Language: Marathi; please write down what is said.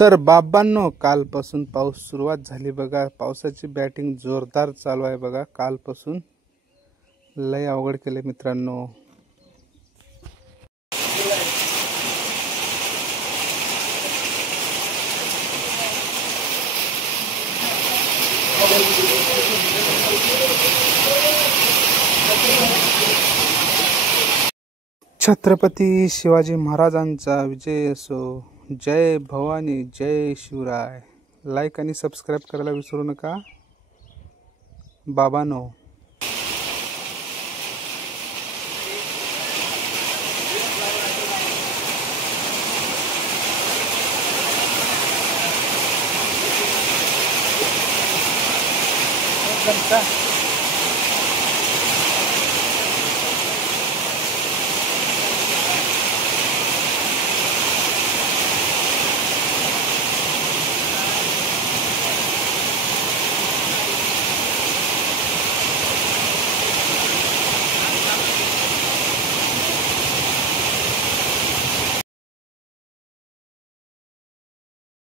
तर बाबांनो, कालपासून पाऊस सुरुवात झाली बघा. पावसाची बॅटिंग जोरदार चालू आहे बघा. कालपासून लय अवघड केले मित्रांनो. छत्रपती शिवाजी महाराजांचा विजय असो. जय भवानी, जय शिवराय. लाईक आणि सबस्क्राईब करायला विसरू नका बाबांनो. घंटा